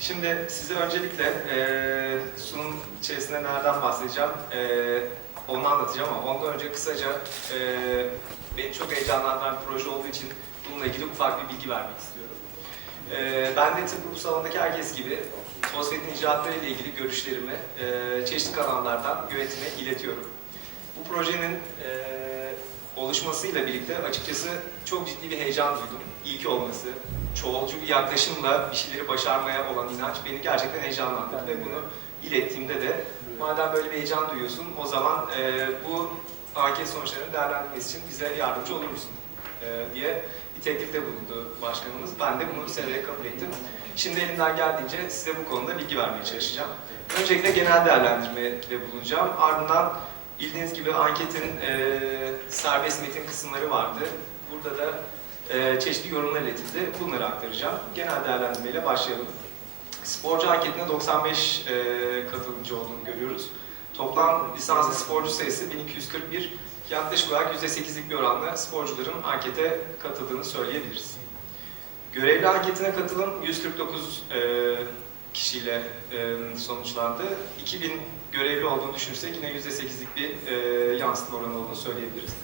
Şimdi size öncelikle eee sunum içerisinde nereden bahsedeceğim eee onu anlatacağım ama ondan önce kısaca eee beni çok heyecanlandıran bir proje olduğu için bununla ilgili ufak bir bilgi vermek istiyorum. Eee ben de tıpkı bu salondaki herkes gibi Tosfet'in icraatları ile ilgili görüşlerimi eee çeşitli kanallardan yönetime iletiyorum. Bu projenin eee oluşmasıyla birlikte açıkçası çok ciddi bir heyecan duydum. İyi ki olması, çoğulcu bir yaklaşımla bir şeyleri başarmaya olan inanç beni gerçekten heyecanlandırdı ve bunu ilettiğimde de madem böyle bir heyecan duyuyorsun o zaman e, bu anket sonuçlarını değerlendirmesi için bize yardımcı olur musun e, diye bir teklifte bulundu başkanımız. Ben de bunu severek kabul ettim. Şimdi elimden geldiğince size bu konuda bilgi vermeye çalışacağım. Öncelikle genel değerlendirmede bulunacağım. Ardından bildiğiniz gibi anketin e, serbest metin kısımları vardı. Burada da e, çeşitli yorumlar iletildi. Bunları aktaracağım. Genel değerlendirmeyle başlayalım. Sporcu anketinde 95 e, katılımcı olduğunu görüyoruz. Toplam lisanslı sporcu sayısı 1241. Yaklaşık olarak %8'lik bir oranla sporcuların ankete katıldığını söyleyebiliriz. Görevli anketine katılım 149 e, kişiyle e, sonuçlandı. 2000 görevli olduğunu düşünürsek yine %8'lik bir e, yansıtma oranı olduğunu söyleyebiliriz.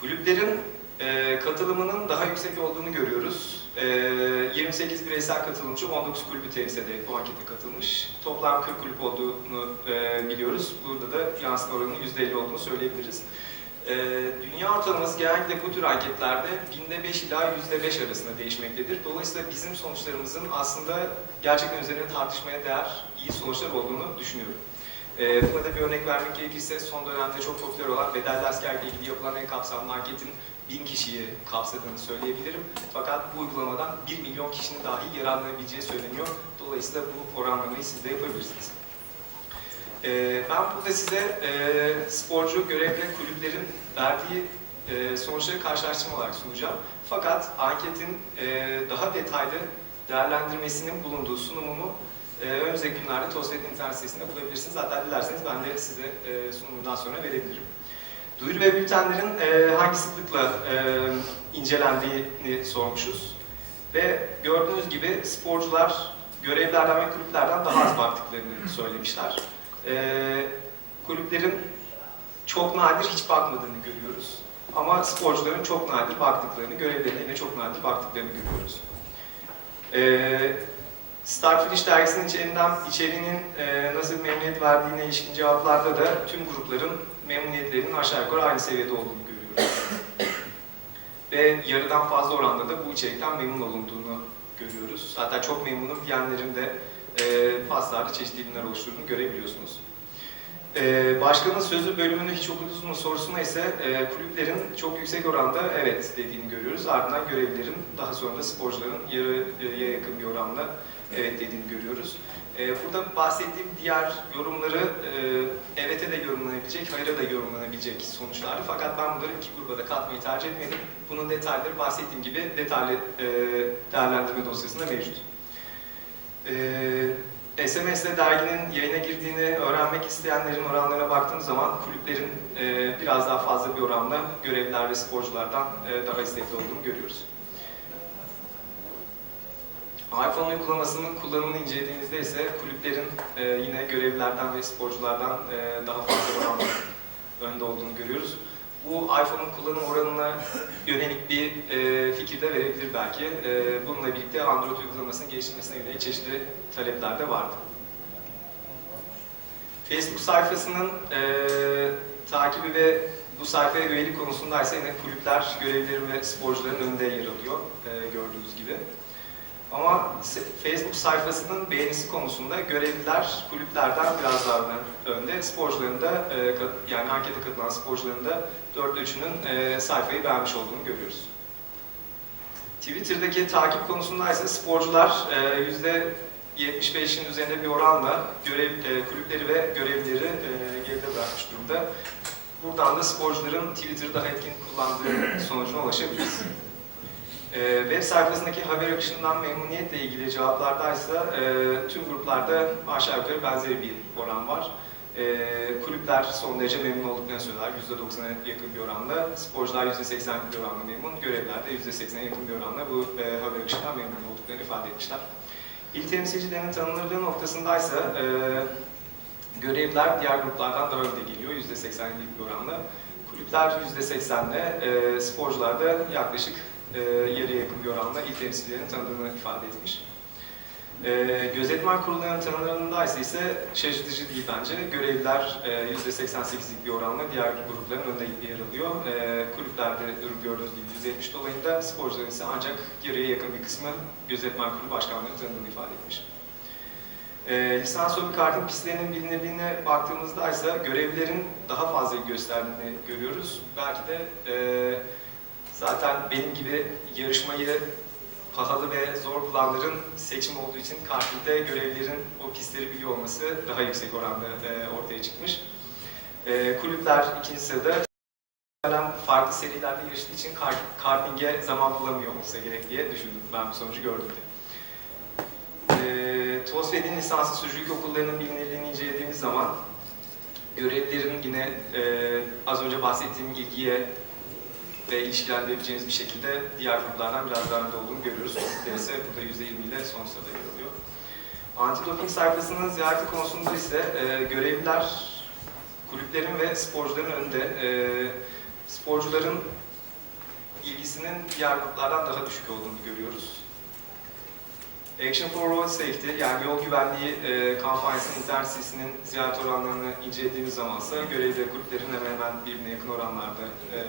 Kulüplerin e, katılımının daha yüksek olduğunu görüyoruz. E, 28 bireysel katılımcı 19 kulübü temsil ederek bu ankete katılmış. Toplam 40 kulüp olduğunu e, biliyoruz. Burada da yansıtma oranının %50 olduğunu söyleyebiliriz. E, dünya ortalaması genellikle bu tür anketlerde binde 5 ila yüzde 5 arasında değişmektedir. Dolayısıyla bizim sonuçlarımızın aslında gerçekten üzerine tartışmaya değer iyi sonuçlar olduğunu düşünüyorum. E, buna da bir örnek vermek gerekirse son dönemde çok popüler olan bedelli askerle ilgili yapılan en kapsamlı anketin 1000 kişiyi kapsadığını söyleyebilirim. Fakat bu uygulamadan 1 milyon kişinin dahi yararlanabileceği söyleniyor. Dolayısıyla bu oranlamayı siz de yapabilirsiniz. Ee, ben burada size e, sporcu görevli kulüplerin verdiği e, sonuçları karşılaştırma olarak sunacağım. Fakat anketin e, daha detaylı değerlendirmesinin bulunduğu sunumumu e, önümüzdeki günlerde TOSVET internet sitesinde bulabilirsiniz. Hatta dilerseniz ben de size e, sunumundan sonra verebilirim. Duyuru ve bültenlerin e, hangi sıklıkla e, incelendiğini sormuşuz. Ve gördüğünüz gibi sporcular görevlerden ve kulüplerden daha az baktıklarını söylemişler. E, kulüplerin çok nadir hiç bakmadığını görüyoruz. Ama sporcuların çok nadir baktıklarını, görevlerine yine çok nadir baktıklarını görüyoruz. E, Start Finish dergisinin içeriğinden, içeriğinin e, nasıl memnuniyet verdiğine ilişkin cevaplarda da tüm grupların memnuniyetlerinin aşağı yukarı aynı seviyede olduğunu görüyoruz. Ve yarıdan fazla oranda da bu içerikten memnun olunduğunu görüyoruz. Hatta çok memnunum diyenlerin de e, paslarda çeşitli ürünler oluşturduğunu görebiliyorsunuz. E, başkanın sözü bölümünü hiç okudunuz mu sorusuna ise e, kulüplerin çok yüksek oranda evet dediğini görüyoruz. Ardından görevlilerin daha sonra da sporcuların yarıya yakın bir oranla evet dediğini görüyoruz. Ee, burada bahsettiğim diğer yorumları e, evet'e de yorumlanabilecek, hayır'a da yorumlanabilecek sonuçlardı. Fakat ben bunları iki gruba da katmayı tercih etmedim. Bunun detayları bahsettiğim gibi detaylı e, değerlendirme dosyasında mevcut. E, SMS'le derginin yayına girdiğini öğrenmek isteyenlerin oranlarına baktığımız zaman kulüplerin e, biraz daha fazla bir oranla görevliler ve sporculardan e, daha istekli olduğunu görüyoruz. iPhone uygulamasının kullanımını incelediğimizde ise kulüplerin e, yine görevlilerden ve sporculardan e, daha fazla oranla önde olduğunu görüyoruz. İPhone'un kullanım oranına yönelik bir e, fikir de verebilir belki. E, bununla birlikte Android uygulamasının geliştirmesine yönelik çeşitli talepler de vardı. Facebook sayfasının e, takibi ve bu sayfaya üyelik konusunda ise yine kulüpler, görevlilerin ve sporcuların önünde yer alıyor e, gördüğünüz gibi. Ama Facebook sayfasının beğenisi konusunda görevliler kulüplerden biraz daha önde. Sporcuların da e, yani ankete katılan sporcuların da 4 3'ünün e, sayfayı beğenmiş olduğunu görüyoruz. Twitter'daki takip konusunda ise sporcular e, %75'in üzerinde bir oranla görev, kulüpleri ve görevlileri geride bırakmış durumda. Buradan da sporcuların Twitter'ı daha etkin kullandığı sonucuna ulaşabiliriz. E, web sayfasındaki haber akışından memnuniyetle ilgili cevaplardaysa e, tüm gruplarda aşağı yukarı benzeri bir oran var. E, kulüpler son derece memnun olduklarını söylüyorlar. %90'a yakın bir oranla. Sporcular %80'lik bir oranla memnun. Görevliler de %80'e yakın bir oranla bu e, haber akışından memnun olduklarını ifade etmişler. İl temsilcilerinin tanınırlığı noktasındaysa e, görevler diğer gruplardan daha önde geliyor %80'lik bir oranla. Kulüpler %80'le, e, sporcular da yaklaşık e, yakın bir oranla il temsilcilerinin tanıdığını ifade etmiş. E, gözetmen kurullarının tanımlarındaysa ise şaşırtıcı değil bence. Görevliler e, %88'lik bir oranla diğer grupların önünde yer alıyor. E, kulüplerde durum gördüğünüz gibi %70 dolayında, sporcuların ise ancak yarıya yakın bir kısmı gözetmen kurulu başkanlarının tanıdığını ifade etmiş. E, lisans hobi kartın pistlerinin bilinirliğine baktığımızda ise görevlilerin daha fazla gösterdiğini görüyoruz. Belki de e, zaten benim gibi yarışmayı pahalı ve zor bulanların seçim olduğu için kartilde görevlilerin o pistleri biliyor olması daha yüksek oranda e, ortaya çıkmış. E, kulüpler ikinci sırada farklı serilerde yarıştığı için kar, karting'e zaman bulamıyor olsa gerek diye düşündüm. Ben bu sonucu gördüm de. E, TOSFED'in lisanslı sürücülük okullarının bilinirliğini incelediğimiz zaman görevlilerin yine e, az önce bahsettiğim ilgiye ve ilişkilendirebileceğiniz bir şekilde diğer gruplardan biraz daha önde olduğunu görüyoruz. Kulüpler ise burada %20 ile son sırada yer alıyor. Antidoping sayfasının ziyareti konusunda ise e, görevliler kulüplerin ve sporcuların önünde. E, sporcuların ilgisinin diğer gruplardan daha düşük olduğunu görüyoruz. Action for Road Safety yani yol güvenliği e, kampanyasının internet sitesinin ziyaret oranlarını incelediğimiz zaman ise görevli kulüplerin hemen hemen birbirine yakın oranlarda e,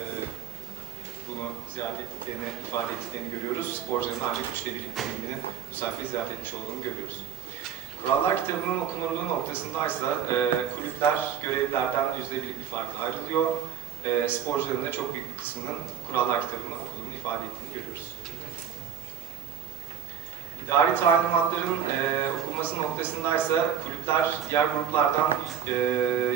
bunu ziyaret ettiklerini ifade ettiklerini görüyoruz. Sporcuların ancak üçte bir diliminin sayfayı ziyaret etmiş olduğunu görüyoruz. Kurallar kitabının okunurluğu noktasındaysa e, kulüpler görevlilerden yüzde birlik bir farkla ayrılıyor. E, sporcuların da çok büyük kısmının kurallar kitabını okuduğunu ifade ettiğini görüyoruz. İdari talimatların e, okunması noktasındaysa kulüpler diğer gruplardan e,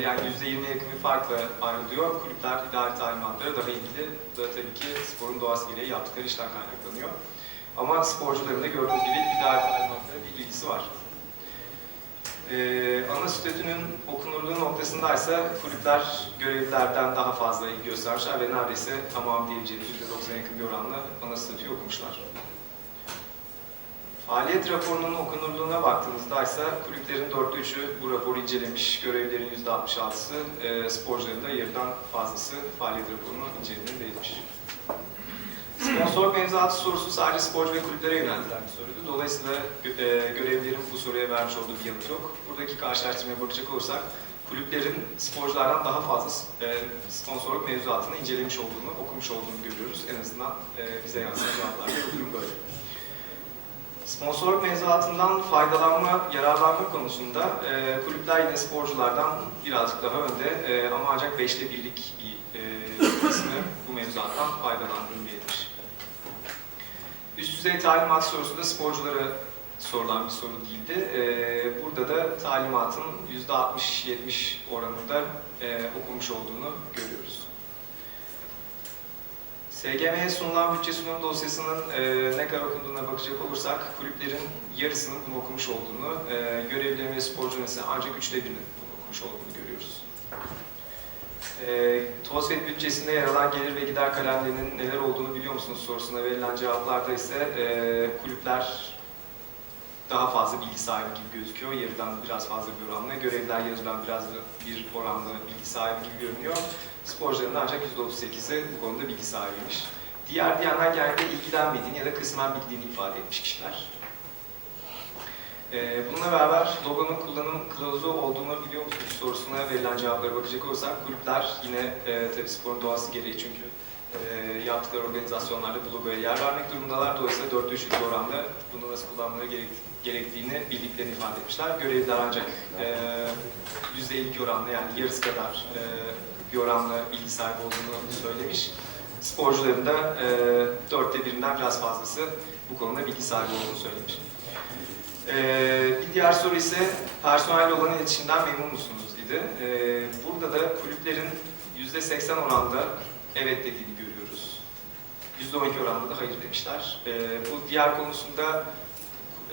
yani %20'ye yakın bir farkla ayrılıyor. Kulüpler idari talimatları daha ilgili. Da tabii ki sporun doğası gereği yaptıkları işten kaynaklanıyor. Ama sporcuların da gördüğünüz gibi idari talimatlara bir ilgisi var. Ee, ana statünün okunurluğu noktasındaysa kulüpler görevlilerden daha fazla ilgi göstermişler ve neredeyse tamam diyebileceğimiz %90'a yakın bir oranla ana statüyü okumuşlar. Faaliyet raporunun okunurluğuna baktığımızda ise kulüplerin dörtte üçü bu raporu incelemiş, görevlilerin %66'sı, e, sporcuların da yarıdan fazlası faaliyet raporunu incelediğini belirtmiş. Sponsor mevzuatı sorusu sadece sporcu ve kulüplere yöneltilen bir soruydu. Dolayısıyla e, görevlilerin bu soruya vermiş olduğu bir yanıt yok. Buradaki karşılaştırmaya bakacak olursak kulüplerin sporculardan daha fazla e, sponsorluk mevzuatını incelemiş olduğunu, okumuş olduğunu görüyoruz. En azından e, bize yansıyan cevaplarda bu durum böyle. Sponsorluk mevzuatından faydalanma, yararlanma konusunda e, kulüpler yine sporculardan birazcık daha önde e, ama ancak beşte birlik bir e, bu mevzuattan faydalandığını belirtmiş. Üst düzey talimat sorusu da sporculara sorulan bir soru değildi. E, burada da talimatın %60-70 oranında e, okunmuş olduğunu görüyoruz. SGM'ye sunulan bütçe sunum dosyasının e, ne kadar okunduğuna bakacak olursak kulüplerin yarısının bunu okumuş olduğunu, e, görevlilerin ve ise ancak üçte birinin bunu okumuş olduğunu görüyoruz. E, TOSFED bütçesinde yer alan gelir ve gider kalemlerinin neler olduğunu biliyor musunuz sorusuna verilen cevaplarda ise e, kulüpler daha fazla bilgi sahibi gibi gözüküyor. Yarıdan biraz fazla bir oranla. Görevliler yarıdan biraz da bir oranla bilgi sahibi gibi görünüyor. Sporcuların ancak %38'i bu konuda bilgi sahibiymiş. Diğer diyenler genelde ilgilenmediğini ya da kısmen bildiğini ifade etmiş kişiler. Ee, bununla beraber logonun kullanım kılavuzu olduğunu biliyor musunuz sorusuna verilen cevaplara bakacak olursak kulüpler yine e, tabii sporun doğası gereği çünkü e, yaptıkları organizasyonlarda bu logoya yer vermek durumundalar. Dolayısıyla 4 3 oranda bunu nasıl kullanmaları gerek, gerektiğini bildiklerini ifade etmişler. Görevliler ancak e, %52 oranla yani yarısı kadar e, bir oranla bilgi sahibi olduğunu söylemiş. Sporcuların da e, dörtte birinden biraz fazlası bu konuda bilgi sahibi olduğunu söylemiş. Bir diğer soru ise personelle olan iletişimden memnun musunuz. E, burada da kulüplerin %80 oranda evet dediğini görüyoruz. %12 oranda da hayır demişler. Bu diğer konusunda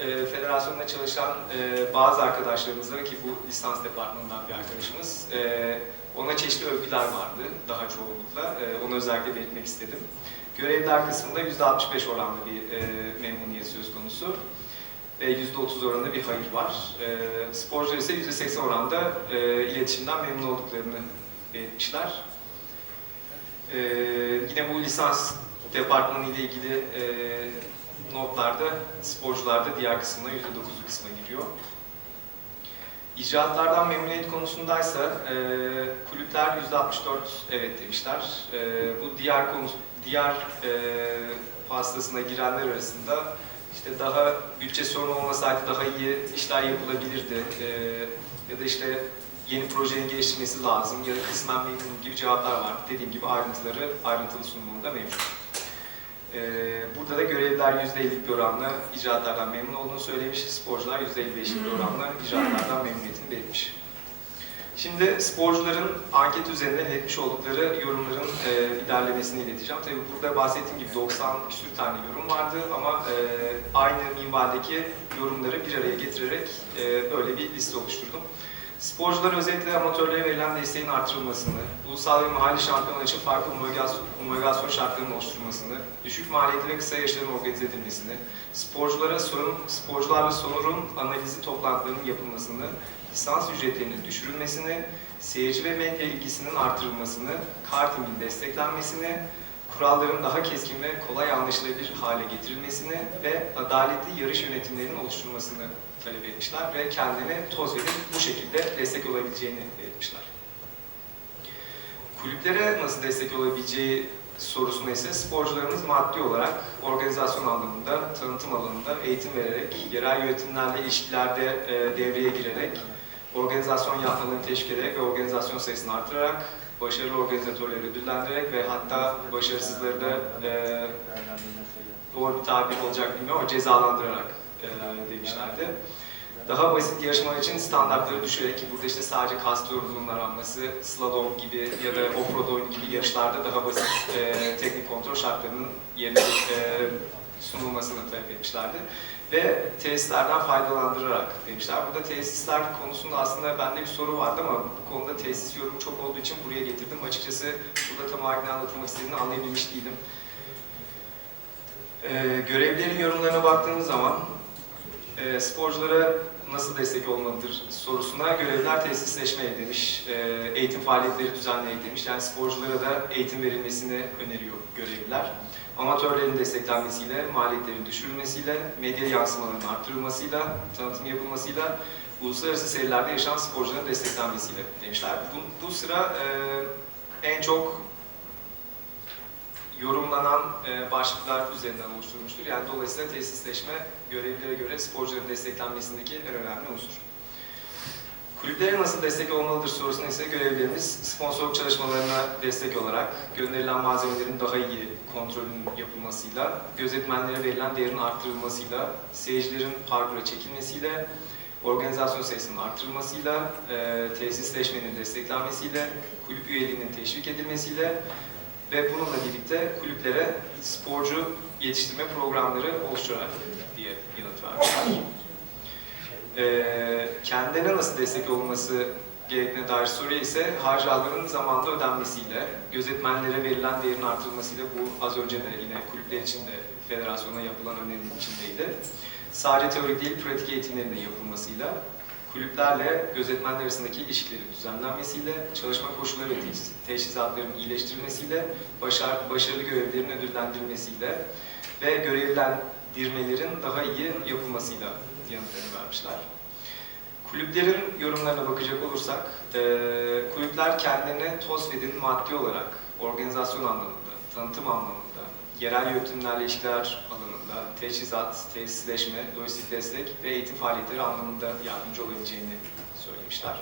e, federasyonda çalışan e, bazı arkadaşlarımızla ki bu lisans departmanından bir arkadaşımız e, ona çeşitli övgüler vardı daha çoğunlukla. E, onu özellikle belirtmek istedim. Görevliler kısmında %65 oranlı bir e, memnuniyet söz konusu. ve %30 oranında bir hayır var. E, sporcular ise %80 oranda e, iletişimden memnun olduklarını belirtmişler. E, yine bu lisans departmanı ile ilgili e, notlarda sporcularda diğer kısmına %9'lu kısma giriyor. İcraatlardan memnuniyet konusundaysa e, kulüpler %64 evet demişler. E, bu diğer konu, diğer e, pastasına girenler arasında işte daha bütçe sorunu olmasaydı daha iyi işler yapılabilirdi. E, ya da işte yeni projenin geliştirmesi lazım ya da kısmen memnun gibi cevaplar var. Dediğim gibi ayrıntıları ayrıntılı sunumunda mevcut. Ee, burada da görevliler %50'lik bir oranla icraatlardan memnun olduğunu söylemiş, sporcular %55'lik bir oranla icraatlardan memnuniyetini belirtmiş. Şimdi sporcuların anket üzerinden iletmiş oldukları yorumların e, ilerlemesini ileteceğim. Tabii burada bahsettiğim gibi 90 küsür tane yorum vardı ama e, aynı minvaldeki yorumları bir araya getirerek e, böyle bir liste oluşturdum. Sporcular özellikle amatörlere verilen desteğin artırılmasını, ulusal ve mahalli şampiyonlar için farklı homologasyon şartlarının oluşturulmasını, düşük maliyetli ve kısa yarışların organize edilmesini, sporculara sorun, sporcularla sorun analizi toplantılarının yapılmasını, lisans ücretlerinin düşürülmesini, seyirci ve medya ilgisinin artırılmasını, kartingin desteklenmesini, kuralların daha keskin ve kolay anlaşılabilir hale getirilmesini ve adaletli yarış yönetimlerinin oluşturulmasını talep etmişler ve kendilerine toz verip bu şekilde destek olabileceğini belirtmişler. Kulüplere nasıl destek olabileceği sorusuna ise sporcularımız maddi olarak organizasyon alanında, tanıtım alanında eğitim vererek, yerel yönetimlerle ilişkilerde e, devreye girerek, organizasyon yapmalarını teşvik ederek ve organizasyon sayısını artırarak, başarılı organizatörleri ödüllendirerek ve hatta başarısızları da e, doğru bir tabir olacak bilmiyorum ama cezalandırarak e, demişlerdi. Daha basit yarışmalar için standartları düşürerek ki burada işte sadece kast yorgunluğun aranması, slalom gibi ya da offroad oyunu gibi yarışlarda daha basit e, teknik kontrol şartlarının yerine e, sunulmasını talep etmişlerdi. Ve tesislerden faydalandırarak demişler. Burada tesisler konusunda aslında bende bir soru vardı ama bu konuda tesis yorumu çok olduğu için buraya getirdim. Açıkçası burada tam ne anlatılmak istediğini anlayabilmiş değilim. Ee, görevlilerin yorumlarına baktığımız zaman e, sporculara nasıl destek olmalıdır sorusuna görevler tesisleşmeye demiş, e, eğitim faaliyetleri düzenleye demiş. Yani sporculara da eğitim verilmesini öneriyor görevliler. Amatörlerin desteklenmesiyle, maliyetlerin düşürülmesiyle, medya yansımalarının arttırılmasıyla, tanıtım yapılmasıyla, uluslararası serilerde yaşayan sporcuların desteklenmesiyle demişler. Bu, bu sıra e, en çok yorumlanan e, başlıklar üzerinden oluşturulmuştur. Yani dolayısıyla tesisleşme görevlilere göre sporcuların desteklenmesindeki en önemli unsur. Kulüplere nasıl destek olmalıdır sorusuna ise görevlerimiz sponsorluk çalışmalarına destek olarak gönderilen malzemelerin daha iyi kontrolünün yapılmasıyla, gözetmenlere verilen değerin arttırılmasıyla, seyircilerin parkura çekilmesiyle, organizasyon sayısının arttırılmasıyla, e, tesisleşmenin desteklenmesiyle, kulüp üyeliğinin teşvik edilmesiyle ve bununla birlikte kulüplere sporcu yetiştirme programları oluşturarak diye yanıt vermişler. Ee, kendilerine nasıl destek olunması gerektiğine dair soruya ise harcamaların zamanında ödenmesiyle, gözetmenlere verilen değerin artırılmasıyla bu az önce de yine kulüpler için de federasyona yapılan önerinin içindeydi. Sadece teorik değil, pratik eğitimlerin de yapılmasıyla, kulüplerle gözetmenler arasındaki ilişkilerin düzenlenmesiyle, çalışma koşulları ve teçhizatların iyileştirilmesiyle, başar, başarılı görevlilerin ödüllendirilmesiyle ve görevlendirmelerin daha iyi yapılmasıyla yanıtlarını vermişler. Kulüplerin yorumlarına bakacak olursak, eee, kulüpler kendilerine TOSVED'in maddi olarak organizasyon anlamında, tanıtım anlamında, yerel yönetimlerle ilişkiler alanında, teçhizat, tesisleşme, lojistik destek ve eğitim faaliyetleri anlamında yardımcı olabileceğini söylemişler.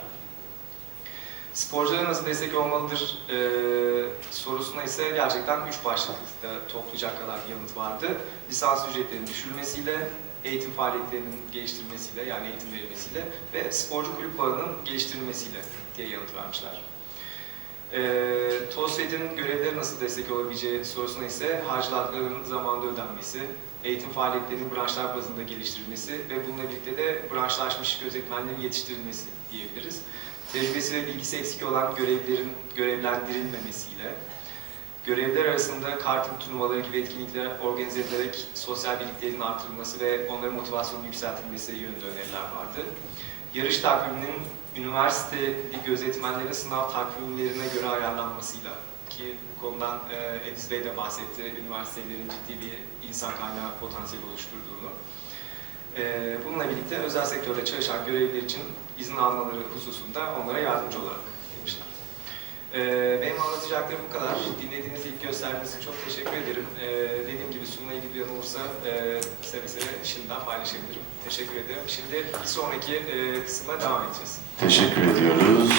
Sporculara nasıl destek olmalıdır eee, sorusuna ise gerçekten üç başlıkta toplayacak kadar yanıt vardı. Lisans ücretlerinin düşürülmesiyle, eğitim faaliyetlerinin geliştirilmesiyle yani eğitim verilmesiyle ve sporcu kulüp bağının geliştirilmesiyle diye yanıt vermişler. E, TOSVED'in görevleri nasıl destek olabileceği sorusuna ise harcılatların zamanında ödenmesi, eğitim faaliyetlerinin branşlar bazında geliştirilmesi ve bununla birlikte de branşlaşmış gözetmenlerin yetiştirilmesi diyebiliriz. Tecrübesi ve bilgisi eksik olan görevlilerin görevlendirilmemesiyle, Görevler arasında kartın turnuvaları gibi etkinlikler organize edilerek sosyal birlikteliğin artırılması ve onların motivasyonunun yükseltilmesi yönünde öneriler vardı. Yarış takviminin üniversiteli gözetmenlerin sınav takvimlerine göre ayarlanmasıyla ki bu konudan e, Ediz Bey de bahsetti, üniversitelerin ciddi bir insan kaynağı potansiyeli oluşturduğunu. E, bununla birlikte özel sektörde çalışan görevliler için izin almaları hususunda onlara yardımcı olarak demişler. E, benim anlatacaklarım bu kadar. Dinlediğiniz ilk için çok teşekkür ederim. E, dediğim gibi sunumla ilgili bir yanı olursa e, seve seve şimdiden paylaşabilirim. Teşekkür ederim. Şimdi bir sonraki e, kısma devam edeceğiz. Teşekkür ediyoruz.